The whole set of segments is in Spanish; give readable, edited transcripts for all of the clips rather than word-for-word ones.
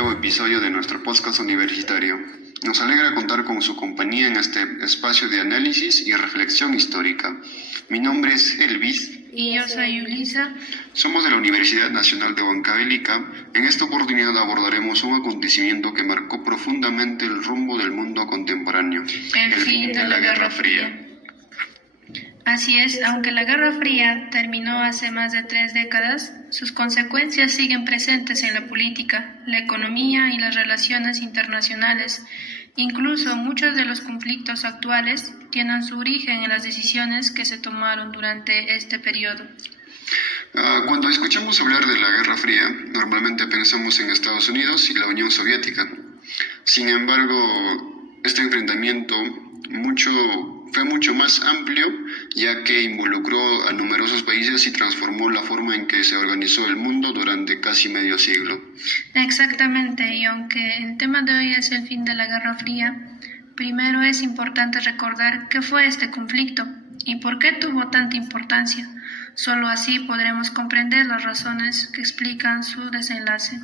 nuevo episodio de nuestro podcast universitario. Nos alegra contar con su compañía en este espacio de análisis y reflexión histórica. Mi nombre es Elvis. Y yo soy Ulisa. Somos de la Universidad Nacional de Huancavelica. En esta oportunidad abordaremos un acontecimiento que marcó profundamente el rumbo del mundo contemporáneo. El fin de la Guerra Fría. Así es, aunque la Guerra Fría terminó hace más de 3 décadas, sus consecuencias siguen presentes en la política, la economía y las relaciones internacionales. Incluso muchos de los conflictos actuales tienen su origen en las decisiones que se tomaron durante este periodo. Cuando escuchamos hablar de la Guerra Fría, normalmente pensamos en Estados Unidos y la Unión Soviética. Sin embargo, este enfrentamiento fue mucho más amplio, ya que involucró a numerosos países y transformó la forma en que se organizó el mundo durante casi medio siglo. Exactamente, y aunque el tema de hoy es el fin de la Guerra Fría, primero es importante recordar qué fue este conflicto y por qué tuvo tanta importancia. Solo así podremos comprender las razones que explican su desenlace.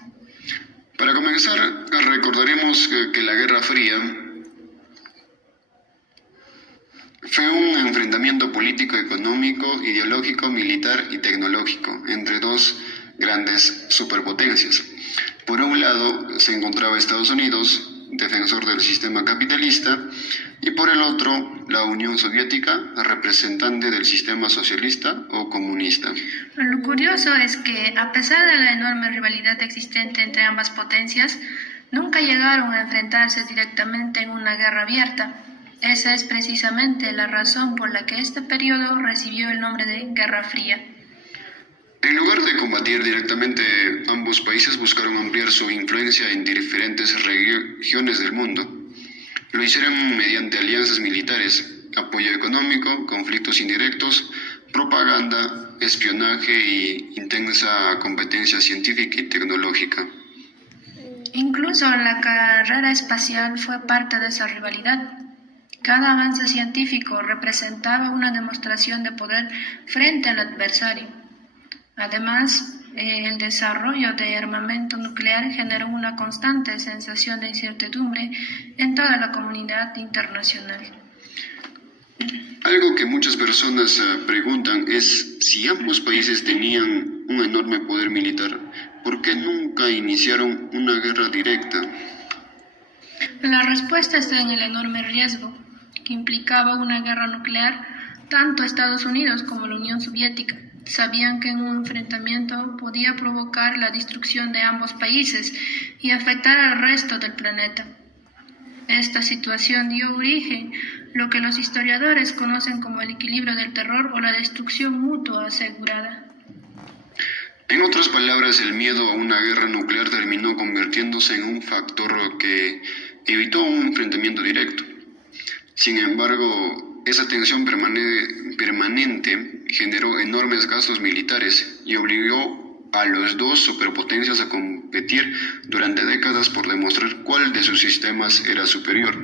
Para comenzar, recordaremos que la Guerra Fría fue un enfrentamiento político, económico, ideológico, militar y tecnológico entre dos grandes superpotencias. Por un lado se encontraba Estados Unidos, defensor del sistema capitalista, y por el otro la Unión Soviética, representante del sistema socialista o comunista. Lo curioso es que, a pesar de la enorme rivalidad existente entre ambas potencias, nunca llegaron a enfrentarse directamente en una guerra abierta. Esa es precisamente la razón por la que este periodo recibió el nombre de Guerra Fría. En lugar de combatir directamente, ambos países buscaron ampliar su influencia en diferentes regiones del mundo. Lo hicieron mediante alianzas militares, apoyo económico, conflictos indirectos, propaganda, espionaje y intensa competencia científica y tecnológica. Incluso la carrera espacial fue parte de esa rivalidad. Cada avance científico representaba una demostración de poder frente al adversario. Además, el desarrollo de armamento nuclear generó una constante sensación de incertidumbre en toda la comunidad internacional. Algo que muchas personas preguntan es si ambos países tenían un enorme poder militar, ¿por qué nunca iniciaron una guerra directa? La respuesta está en el enorme riesgo que implicaba una guerra nuclear. Tanto Estados Unidos como la Unión Soviética sabían que un enfrentamiento podía provocar la destrucción de ambos países y afectar al resto del planeta. Esta situación dio origen a lo que los historiadores conocen como el equilibrio del terror o la destrucción mutua asegurada. En otras palabras, el miedo a una guerra nuclear terminó convirtiéndose en un factor que evitó un enfrentamiento directo. Sin embargo, esa tensión permanente generó enormes gastos militares y obligó a las dos superpotencias a competir durante décadas por demostrar cuál de sus sistemas era superior.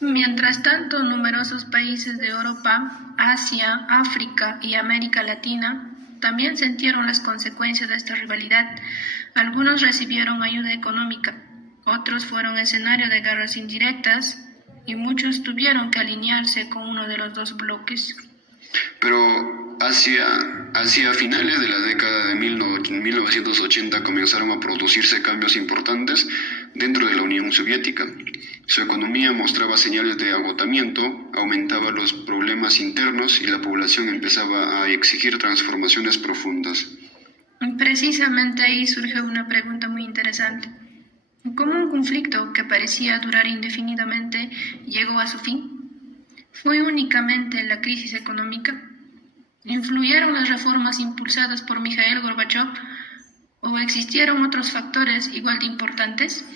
Mientras tanto, numerosos países de Europa, Asia, África y América Latina también sintieron las consecuencias de esta rivalidad. Algunos recibieron ayuda económica, otros fueron escenario de guerras indirectas, y muchos tuvieron que alinearse con uno de los dos bloques. Pero hacia finales de la década de 1980 comenzaron a producirse cambios importantes dentro de la Unión Soviética. Su economía mostraba señales de agotamiento, aumentaba los problemas internos y la población empezaba a exigir transformaciones profundas. Precisamente ahí surge una pregunta muy interesante. ¿Cómo un conflicto que parecía durar indefinidamente llegó a su fin? ¿Fue únicamente la crisis económica? ¿Influyeron las reformas impulsadas por Mikhail Gorbachev? ¿O existieron otros factores igual de importantes?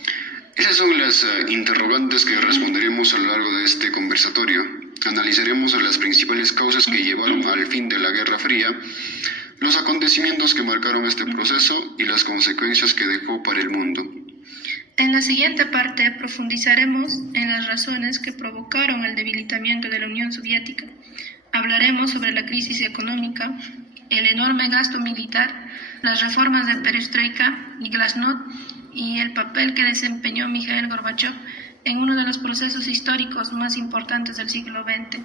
Esas son las interrogantes que responderemos a lo largo de este conversatorio. Analizaremos las principales causas que llevaron al fin de la Guerra Fría, los acontecimientos que marcaron este proceso y las consecuencias que dejó para el mundo. En la siguiente parte profundizaremos en las razones que provocaron el debilitamiento de la Unión Soviética. Hablaremos sobre la crisis económica, el enorme gasto militar, las reformas de Perestroika y Glasnost y el papel que desempeñó Mikhail Gorbachev en uno de los procesos históricos más importantes del siglo XX.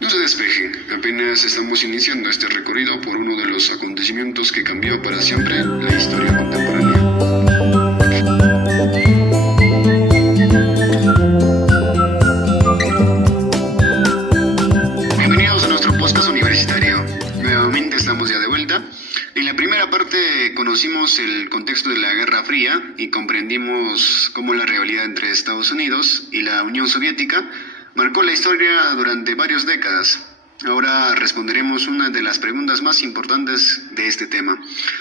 No se despejen, apenas estamos iniciando este recorrido por uno de los acontecimientos que cambió para siempre la historia contemporánea. Bienvenidos a nuestro podcast universitario. Nuevamente estamos ya de vuelta. En la primera parte conocimos el contexto de la Guerra Fría y comprendimos cómo la rivalidad entre Estados Unidos y la Unión Soviética marcó la historia durante varias décadas. Ahora responderemos una de las preguntas más importantes de este tema.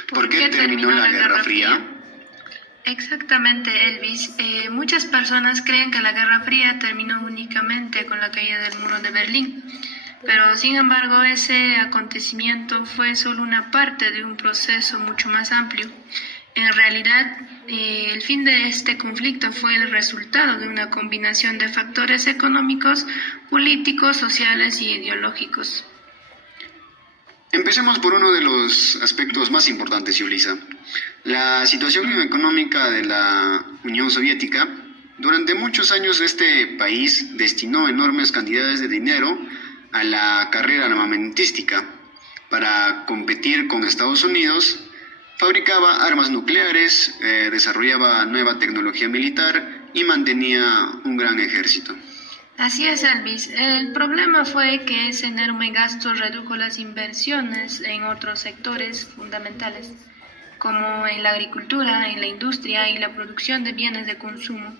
¿Por qué terminó la Guerra Fría? Exactamente, Elvis. Muchas personas creen que la Guerra Fría terminó únicamente con la caída del muro de Berlín, pero sin embargo ese acontecimiento fue solo una parte de un proceso mucho más amplio. En realidad, el fin de este conflicto fue el resultado de una combinación de factores económicos, políticos, sociales y ideológicos. Empecemos por uno de los aspectos más importantes, Yulisa. La situación económica de la Unión Soviética. Durante muchos años este país destinó enormes cantidades de dinero a la carrera armamentística. Para competir con Estados Unidos, fabricaba armas nucleares, desarrollaba nueva tecnología militar y mantenía un gran ejército. Así es, Elvis. El problema fue que ese enorme gasto redujo las inversiones en otros sectores fundamentales, como en la agricultura, en la industria y la producción de bienes de consumo.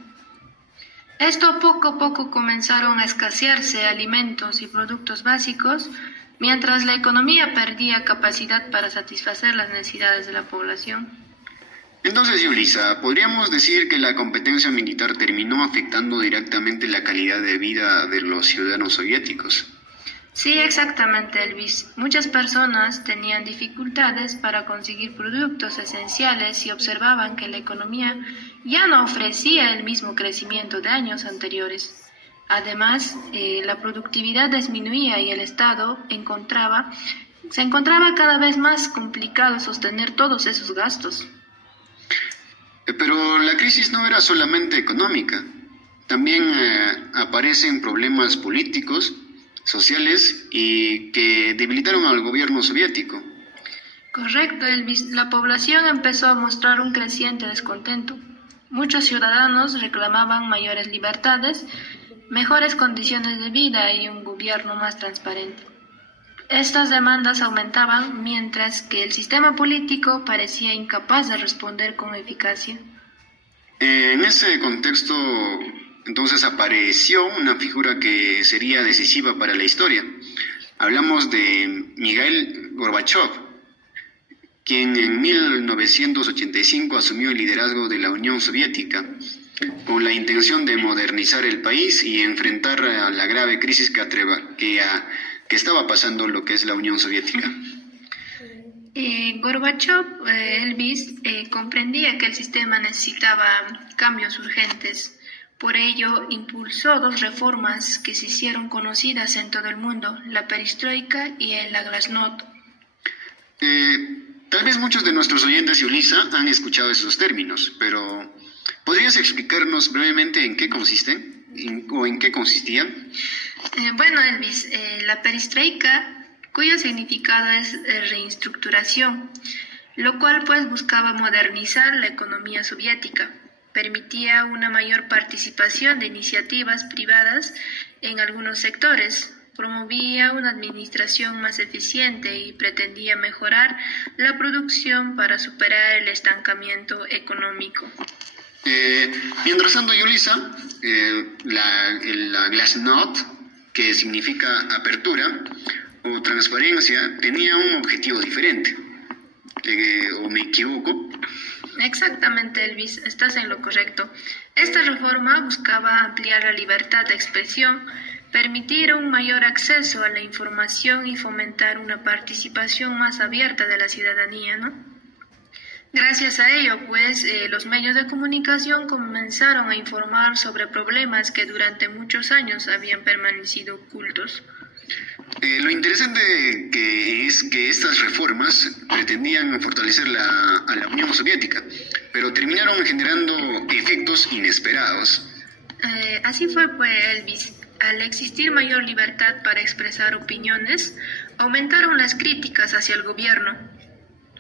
Esto poco a poco comenzaron a escasearse alimentos y productos básicos, mientras la economía perdía capacidad para satisfacer las necesidades de la población. Entonces, Yulisa, ¿podríamos decir que la competencia militar terminó afectando directamente la calidad de vida de los ciudadanos soviéticos? Sí, exactamente, Elvis. Muchas personas tenían dificultades para conseguir productos esenciales y observaban que la economía ya no ofrecía el mismo crecimiento de años anteriores. Además, la productividad disminuía y el Estado se encontraba cada vez más complicado sostener todos esos gastos. Pero la crisis no era solamente económica. También aparecen problemas políticos, sociales y que debilitaron al gobierno soviético. Correcto, Elvis. La población empezó a mostrar un creciente descontento. Muchos ciudadanos reclamaban mayores libertades, mejores condiciones de vida y un gobierno más transparente. Estas demandas aumentaban mientras que el sistema político parecía incapaz de responder con eficacia. En ese contexto, entonces apareció una figura que sería decisiva para la historia. Hablamos de Mikhail Gorbachev, quien en 1985 asumió el liderazgo de la Unión Soviética, con la intención de modernizar el país y enfrentar a la grave crisis que estaba pasando lo que es la Unión Soviética. Gorbachev, Elvis, comprendía que el sistema necesitaba cambios urgentes. Por ello, impulsó dos reformas que se hicieron conocidas en todo el mundo, la perestroika y la glasnost. Tal vez muchos de nuestros oyentes, Yulisa, han escuchado esos términos, pero ¿podrías explicarnos brevemente en qué consisten o en qué consistían? Bueno, Elvis, la perestroika, cuyo significado es reestructuración, lo cual pues buscaba modernizar la economía soviética. Permitía una mayor participación de iniciativas privadas en algunos sectores, promovía una administración más eficiente y pretendía mejorar la producción para superar el estancamiento económico. Mientras tanto, Yulisa, la glasnost, que significa apertura o transparencia, tenía un objetivo diferente. ¿O me equivoco? Exactamente, Elvis, estás en lo correcto. Esta reforma buscaba ampliar la libertad de expresión, permitir un mayor acceso a la información y fomentar una participación más abierta de la ciudadanía, ¿no? Gracias a ello, pues, los medios de comunicación comenzaron a informar sobre problemas que durante muchos años habían permanecido ocultos. Lo interesante que es que estas reformas pretendían fortalecer a la Unión Soviética, pero terminaron generando efectos inesperados. Así fue, pues, Elvis. Al existir mayor libertad para expresar opiniones, aumentaron las críticas hacia el gobierno.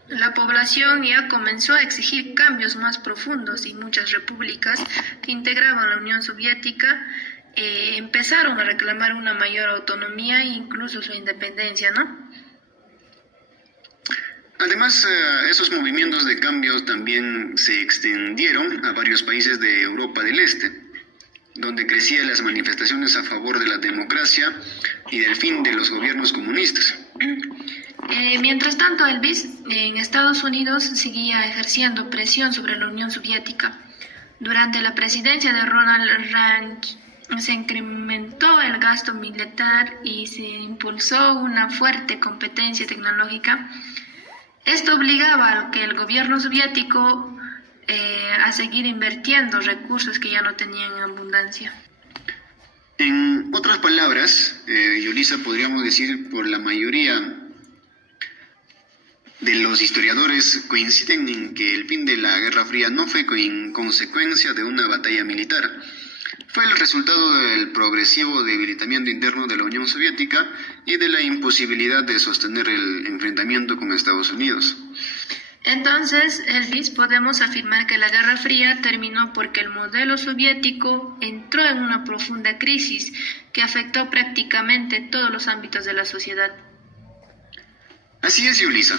La población ya comenzó a exigir cambios más profundos y muchas repúblicas que integraban la Unión Soviética empezaron a reclamar una mayor autonomía e incluso su independencia, ¿no? Además, esos movimientos de cambio también se extendieron a varios países de Europa del Este, donde crecían las manifestaciones a favor de la democracia y del fin de los gobiernos comunistas. Mientras tanto, Elvis, en Estados Unidos seguía ejerciendo presión sobre la Unión Soviética. Durante la presidencia de Ronald Reagan se incrementó el gasto militar y se impulsó una fuerte competencia tecnológica. Esto obligaba a que el gobierno soviético a seguir invirtiendo recursos que ya no tenían en abundancia. En otras palabras, Yulisa, podríamos decir por la mayoría de los historiadores coinciden en que el fin de la Guerra Fría no fue consecuencia de una batalla militar. Fue el resultado del progresivo debilitamiento interno de la Unión Soviética y de la imposibilidad de sostener el enfrentamiento con Estados Unidos. Entonces, Elvis, podemos afirmar que la Guerra Fría terminó porque el modelo soviético entró en una profunda crisis que afectó prácticamente todos los ámbitos de la sociedad. Así es, Yulisa.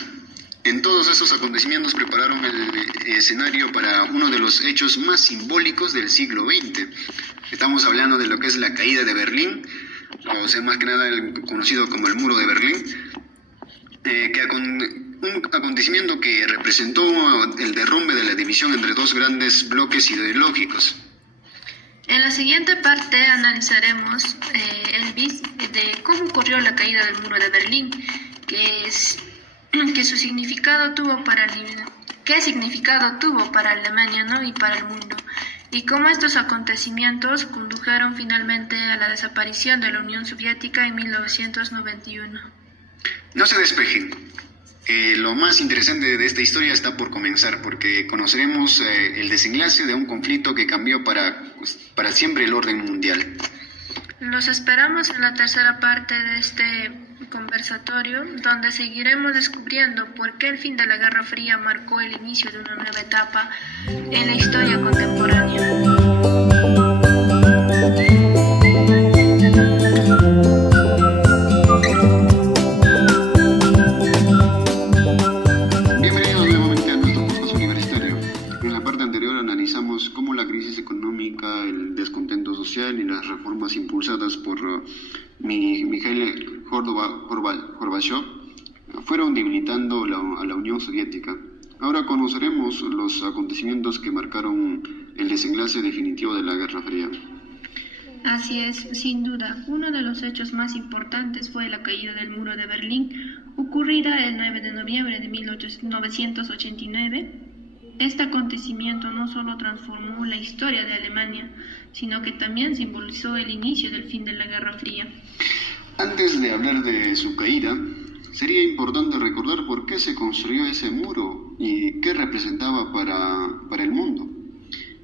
En todos estos acontecimientos prepararon el escenario para uno de los hechos más simbólicos del siglo XX. Estamos hablando de lo que es la caída de Berlín, o sea, más que nada conocido como el Muro de Berlín, un acontecimiento que representó el derrumbe de la división entre dos grandes bloques ideológicos. En la siguiente parte analizaremos, Elvis, de cómo ocurrió la caída del Muro de Berlín, qué significado tuvo para Alemania, ¿no? Y para el mundo, y cómo estos acontecimientos condujeron finalmente a la desaparición de la Unión Soviética en 1991. No se despejen. Lo más interesante de esta historia está por comenzar, porque conoceremos el desenlace de un conflicto que cambió para siempre el orden mundial. Los esperamos en la tercera parte de este conversatorio, donde seguiremos descubriendo por qué el fin de la Guerra Fría marcó el inicio de una nueva etapa en la historia contemporánea. Bienvenidos nuevamente a nuestro podcast universitario. En la parte anterior analizamos cómo la crisis económica, el descontento social y las reformas impulsadas por Mikhail Gorbachev fueron debilitando a la Unión Soviética. Ahora conoceremos los acontecimientos que marcaron el desenlace definitivo de la Guerra Fría. Así es, sin duda, uno de los hechos más importantes fue la caída del Muro de Berlín, ocurrida el 9 de noviembre de 1989. Este acontecimiento no solo transformó la historia de Alemania, sino que también simbolizó el inicio del fin de la Guerra Fría. Antes de hablar de su caída, sería importante recordar por qué se construyó ese muro y qué representaba para el mundo.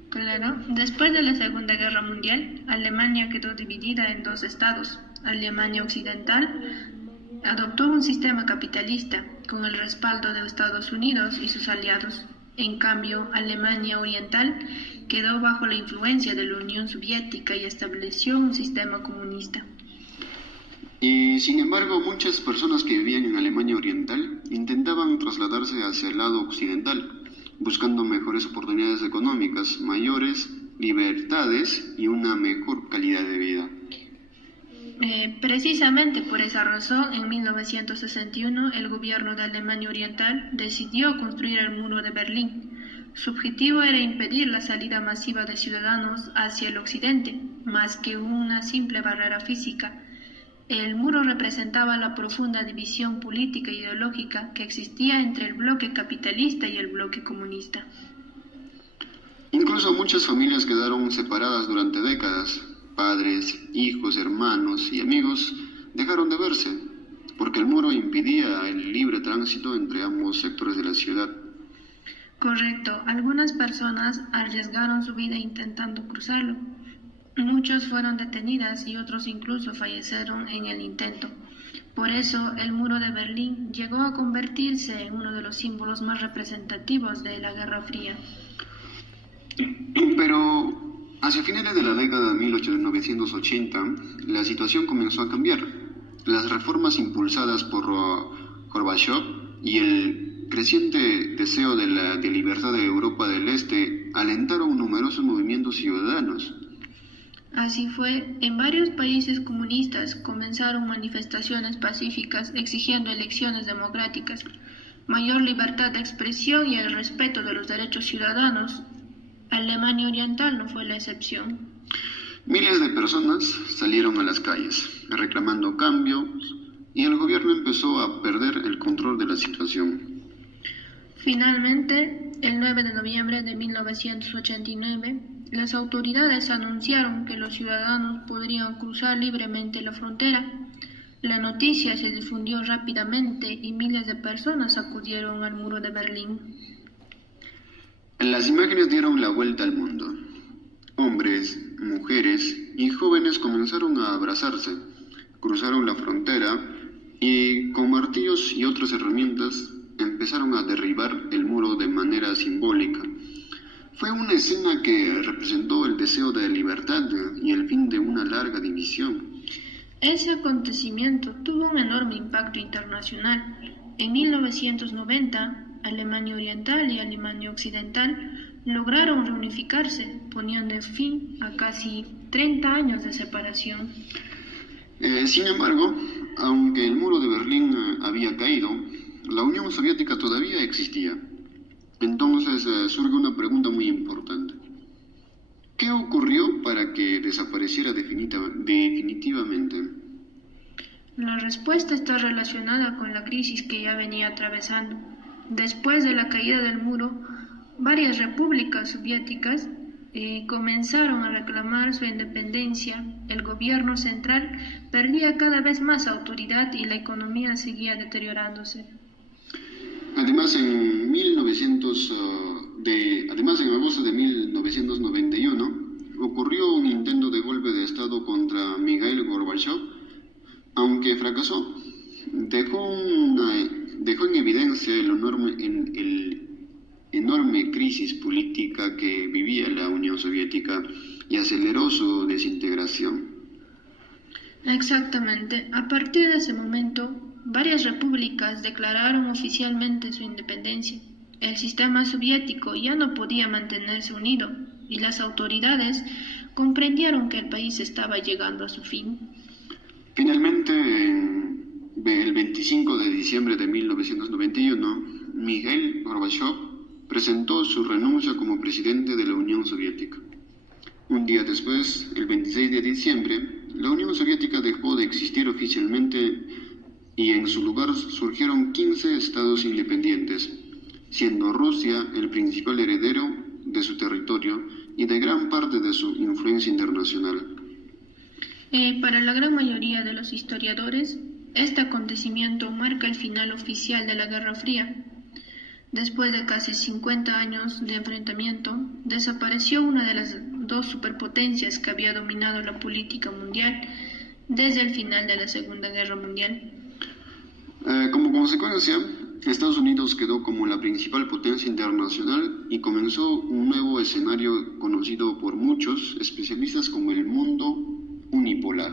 Claro, después de la Segunda Guerra Mundial, Alemania quedó dividida en dos estados. Alemania Occidental adoptó un sistema capitalista con el respaldo de Estados Unidos y sus aliados. En cambio, Alemania Oriental quedó bajo la influencia de la Unión Soviética y estableció un sistema comunista. Y sin embargo, muchas personas que vivían en Alemania Oriental intentaban trasladarse hacia el lado occidental, buscando mejores oportunidades económicas, mayores libertades y una mejor calidad de vida. Precisamente por esa razón, en 1961, el gobierno de Alemania Oriental decidió construir el Muro de Berlín. Su objetivo era impedir la salida masiva de ciudadanos hacia el occidente, más que una simple barrera física. El muro representaba la profunda división política e ideológica que existía entre el bloque capitalista y el bloque comunista. Incluso muchas familias quedaron separadas durante décadas. Padres, hijos, hermanos y amigos dejaron de verse, porque el muro impedía el libre tránsito entre ambos sectores de la ciudad. Correcto, algunas personas arriesgaron su vida intentando cruzarlo. Muchos fueron detenidas y otros incluso fallecieron en el intento. Por eso, el muro de Berlín llegó a convertirse en uno de los símbolos más representativos de la Guerra Fría. Pero hacia finales de la década de 1980, la situación comenzó a cambiar. Las reformas impulsadas por Gorbachev y el creciente deseo de libertad de Europa del Este alentaron numerosos movimientos ciudadanos. Así fue, en varios países comunistas comenzaron manifestaciones pacíficas exigiendo elecciones democráticas, mayor libertad de expresión y el respeto de los derechos ciudadanos. Alemania Oriental no fue la excepción. Miles de personas salieron a las calles reclamando cambios y el gobierno empezó a perder el control de la situación. Finalmente, el 9 de noviembre de 1989, las autoridades anunciaron que los ciudadanos podrían cruzar libremente la frontera. La noticia se difundió rápidamente y miles de personas acudieron al muro de Berlín. Las imágenes dieron la vuelta al mundo. Hombres, mujeres y jóvenes comenzaron a abrazarse, cruzaron la frontera y con martillos y otras herramientas empezaron a derribar el muro de manera simbólica. Fue una escena que representó el deseo de libertad y el fin de una larga división. Ese acontecimiento tuvo un enorme impacto internacional. En 1990, Alemania Oriental y Alemania Occidental lograron reunificarse, poniendo fin a casi 30 años de separación. Sin embargo, aunque el muro de Berlín había caído, la Unión Soviética todavía existía. Entonces surge una pregunta muy importante. ¿Qué ocurrió para que desapareciera definitivamente? La respuesta está relacionada con la crisis que ya venía atravesando. Después de la caída del muro, varias repúblicas soviéticas comenzaron a reclamar su independencia. El gobierno central perdía cada vez más autoridad y la economía seguía deteriorándose. Además, en agosto de 1991 ocurrió un intento de golpe de Estado contra Mikhail Gorbachev, aunque fracasó. Dejó en evidencia el enorme crisis política que vivía la Unión Soviética y aceleró su desintegración. Exactamente. A partir de ese momento, varias repúblicas declararon oficialmente su independencia. El sistema soviético ya no podía mantenerse unido y las autoridades comprendieron que el país estaba llegando a su fin. Finalmente, el 25 de diciembre de 1991, Mikhail Gorbachev presentó su renuncia como presidente de la Unión Soviética. Un día después, el 26 de diciembre, la Unión Soviética dejó de existir oficialmente y en su lugar surgieron 15 estados independientes, siendo Rusia el principal heredero de su territorio y de gran parte de su influencia internacional. Para la gran mayoría de los historiadores, este acontecimiento marca el final oficial de la Guerra Fría. Después de casi 50 años de enfrentamiento, desapareció una de las dos superpotencias que había dominado la política mundial desde el final de la Segunda Guerra Mundial. Como consecuencia, Estados Unidos quedó como la principal potencia internacional y comenzó un nuevo escenario conocido por muchos especialistas como el mundo unipolar.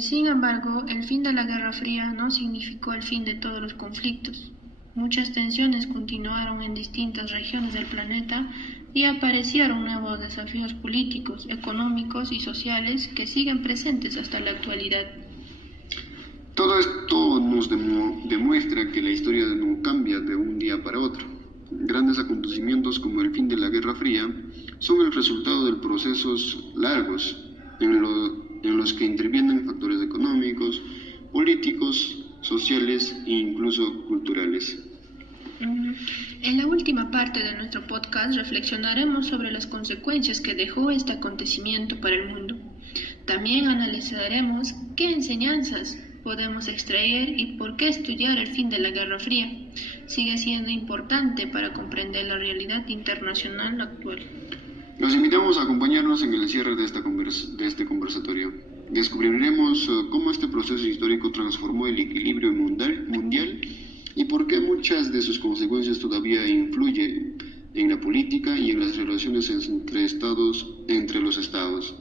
Sin embargo, el fin de la Guerra Fría no significó el fin de todos los conflictos. Muchas tensiones continuaron en distintas regiones del planeta y aparecieron nuevos desafíos políticos, económicos y sociales que siguen presentes hasta la actualidad. Todo esto nos demuestra que la historia no cambia de un día para otro. Grandes acontecimientos como el fin de la Guerra Fría son el resultado de procesos largos en los que intervienen factores económicos, políticos, sociales e incluso culturales. En la última parte de nuestro podcast reflexionaremos sobre las consecuencias que dejó este acontecimiento para el mundo, También analizaremos qué enseñanzas podemos extraer y por qué estudiar el fin de la Guerra Fría sigue siendo importante para comprender la realidad internacional actual. Los invitamos a acompañarnos en el cierre de este conversatorio. Descubriremos cómo este proceso histórico transformó el equilibrio mundial y por qué muchas de sus consecuencias todavía influyen en la política y en las relaciones entre los estados.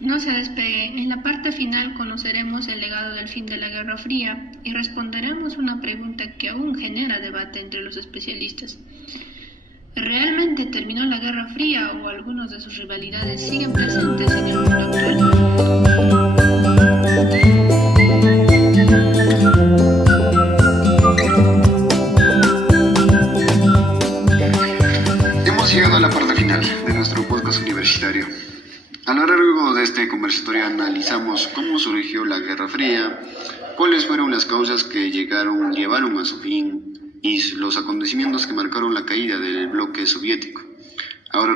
No se despegue. En la parte final conoceremos el legado del fin de la Guerra Fría y responderemos una pregunta que aún genera debate entre los especialistas. ¿Realmente terminó la Guerra Fría o algunas de sus rivalidades siguen presentes en el mundo actual? Hemos llegado a la parte final de nuestro podcast universitario. A lo largo de este conversatorio analizamos cómo surgió la Guerra Fría, cuáles fueron las causas que llevaron a su fin y los acontecimientos que marcaron la caída del bloque soviético. Ahora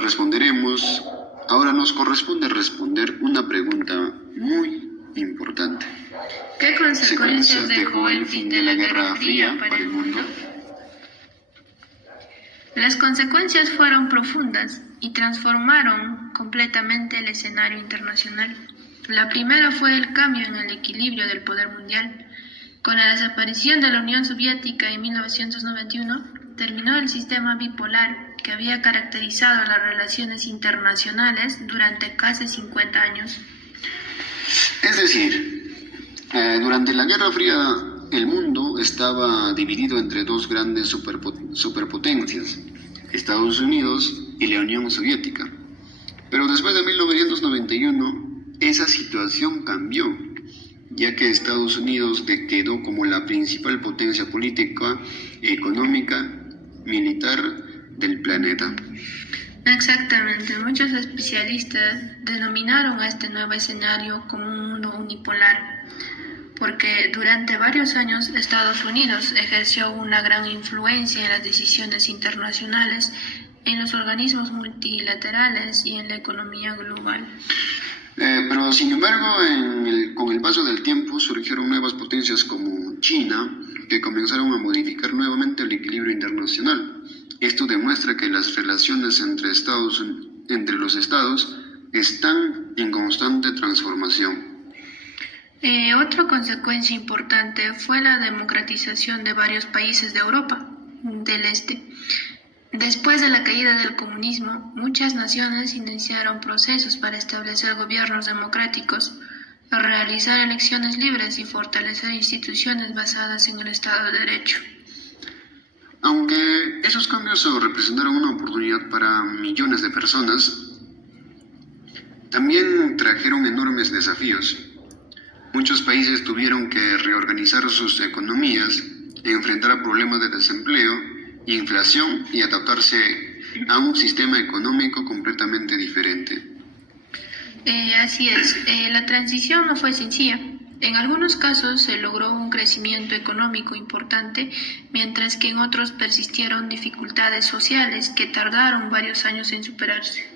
nos corresponde responder una pregunta muy importante. ¿Qué consecuencias dejó el fin de la Guerra Fría para el mundo? Las consecuencias fueron profundas y transformaron completamente el escenario internacional. La primera fue el cambio en el equilibrio del poder mundial. Con la desaparición de la Unión Soviética en 1991, terminó el sistema bipolar que había caracterizado las relaciones internacionales durante casi 50 años. Es decir, durante la Guerra Fría, el mundo estaba dividido entre dos grandes superpotencias, Estados Unidos y la Unión Soviética. Pero después de 1991, esa situación cambió, ya que Estados Unidos quedó como la principal potencia política, económica, militar del planeta. Exactamente, muchos especialistas denominaron a este nuevo escenario como un mundo unipolar, porque durante varios años Estados Unidos ejerció una gran influencia en las decisiones internacionales, en los organismos multilaterales y en la economía global. Pero sin embargo, con el paso del tiempo surgieron nuevas potencias como China, que comenzaron a modificar nuevamente el equilibrio internacional. Esto demuestra que las relaciones entre los estados están en constante transformación. Otra consecuencia importante fue la democratización de varios países de Europa del Este. Después de la caída del comunismo, muchas naciones iniciaron procesos para establecer gobiernos democráticos, realizar elecciones libres y fortalecer instituciones basadas en el Estado de Derecho. Aunque esos cambios representaron una oportunidad para millones de personas, también trajeron enormes desafíos. Muchos países tuvieron que reorganizar sus economías, enfrentar problemas de desempleo, inflación y adaptarse a un sistema económico completamente diferente. Así es, la transición no fue sencilla. En algunos casos se logró un crecimiento económico importante, mientras que en otros persistieron dificultades sociales que tardaron varios años en superarse.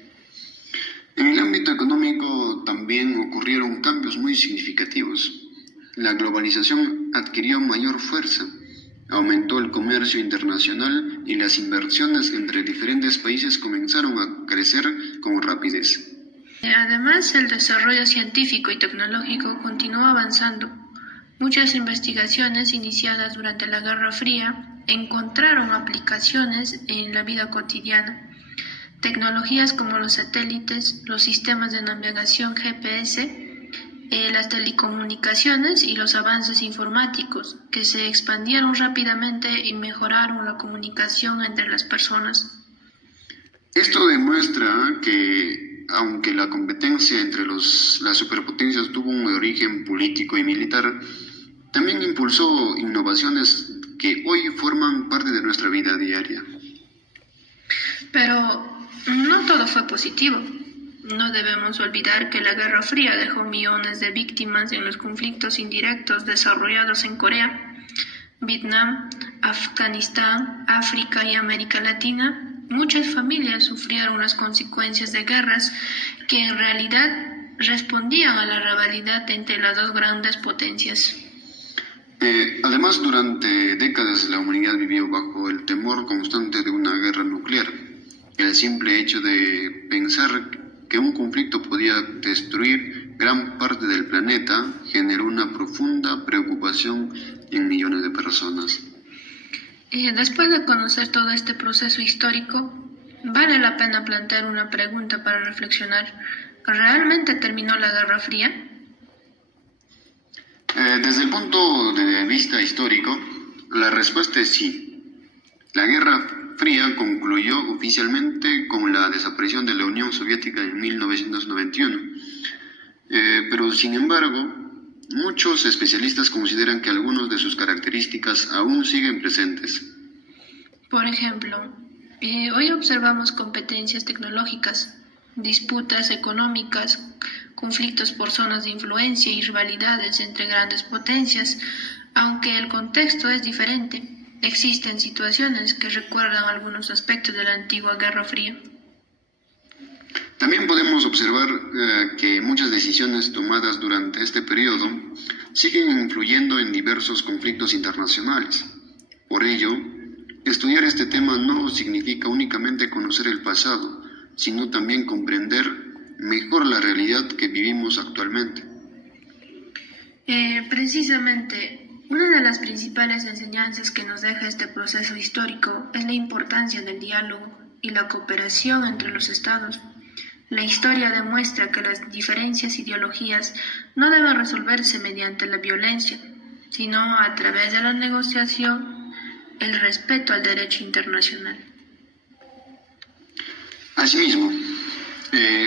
En el ámbito económico también ocurrieron cambios muy significativos. La globalización adquirió mayor fuerza, aumentó el comercio internacional y las inversiones entre diferentes países comenzaron a crecer con rapidez. Además, el desarrollo científico y tecnológico continuó avanzando. Muchas investigaciones iniciadas durante la Guerra Fría encontraron aplicaciones en la vida cotidiana. Tecnologías como los satélites, los sistemas de navegación GPS, las telecomunicaciones y los avances informáticos, que se expandieron rápidamente y mejoraron la comunicación entre las personas. Esto demuestra que, aunque la competencia entre las superpotencias tuvo un origen político y militar, también impulsó innovaciones que hoy forman parte de nuestra vida diaria. Pero no todo fue positivo. No debemos olvidar que la Guerra Fría dejó millones de víctimas en los conflictos indirectos desarrollados en Corea, Vietnam, Afganistán, África y América Latina. Muchas familias sufrieron las consecuencias de guerras que en realidad respondían a la rivalidad entre las dos grandes potencias. Además, durante décadas la humanidad vivió bajo el temor constante de una guerra nuclear. El simple hecho de pensar que un conflicto podía destruir gran parte del planeta generó una profunda preocupación en millones de personas. Después de conocer todo este proceso histórico, vale la pena plantear una pregunta para reflexionar. ¿Realmente terminó la Guerra Fría? Desde el punto de vista histórico, la respuesta es sí. La Guerra Fría concluyó oficialmente con la desaparición de la Unión Soviética en 1991. Pero sin embargo, muchos especialistas consideran que algunas de sus características aún siguen presentes. Por ejemplo, hoy observamos competencias tecnológicas, disputas económicas, conflictos por zonas de influencia y rivalidades entre grandes potencias. Aunque el contexto es diferente, existen situaciones que recuerdan algunos aspectos de la antigua Guerra Fría. También podemos observar que muchas decisiones tomadas durante este periodo siguen influyendo en diversos conflictos internacionales. Por ello, estudiar este tema no significa únicamente conocer el pasado, sino también comprender mejor la realidad que vivimos actualmente. Precisamente, una de las principales enseñanzas que nos deja este proceso histórico es la importancia del diálogo y la cooperación entre los estados. La historia demuestra que las diferencias ideológicas no deben resolverse mediante la violencia, sino a través de la negociación, el respeto al derecho internacional. Asimismo,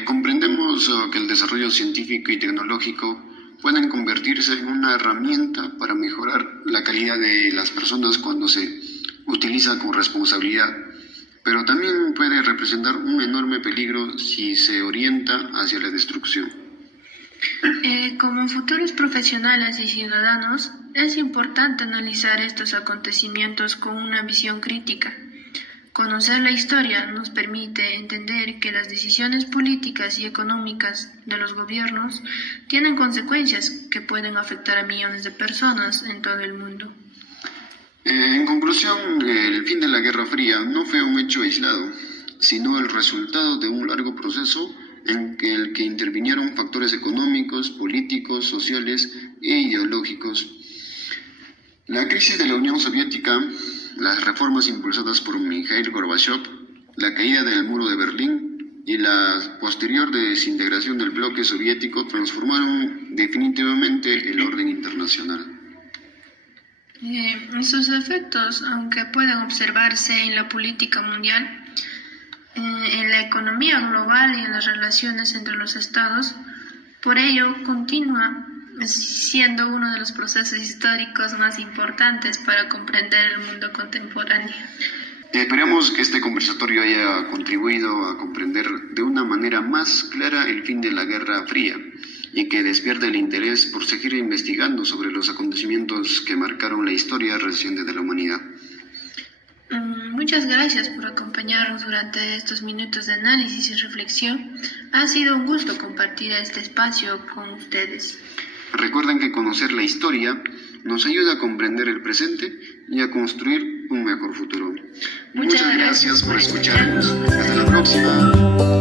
comprendemos que el desarrollo científico y tecnológico pueden convertirse en una herramienta para mejorar la calidad de las personas cuando se utiliza con responsabilidad, pero también puede representar un enorme peligro si se orienta hacia la destrucción. Como futuros profesionales y ciudadanos, es importante analizar estos acontecimientos con una visión crítica. Conocer la historia nos permite entender que las decisiones políticas y económicas de los gobiernos tienen consecuencias que pueden afectar a millones de personas en todo el mundo. En conclusión, el fin de la Guerra Fría no fue un hecho aislado, sino el resultado de un largo proceso en el que intervinieron factores económicos, políticos, sociales e ideológicos. La crisis de la Unión Soviética, las reformas impulsadas por Mikhail Gorbachev, la caída del muro de Berlín y la posterior desintegración del bloque soviético transformaron definitivamente el orden internacional. Sus efectos, aunque pueden observarse en la política mundial, en la economía global y en las relaciones entre los estados, por ello continúa siendo uno de los procesos históricos más importantes para comprender el mundo contemporáneo. Esperamos que este conversatorio haya contribuido a comprender de una manera más clara el fin de la Guerra Fría y que despierte el interés por seguir investigando sobre los acontecimientos que marcaron la historia reciente de la humanidad. Muchas gracias por acompañarnos durante estos minutos de análisis y reflexión. Ha sido un gusto compartir este espacio con ustedes. Recuerden que conocer la historia nos ayuda a comprender el presente y a construir un mejor futuro. Muchas gracias por escucharnos. Hasta la próxima.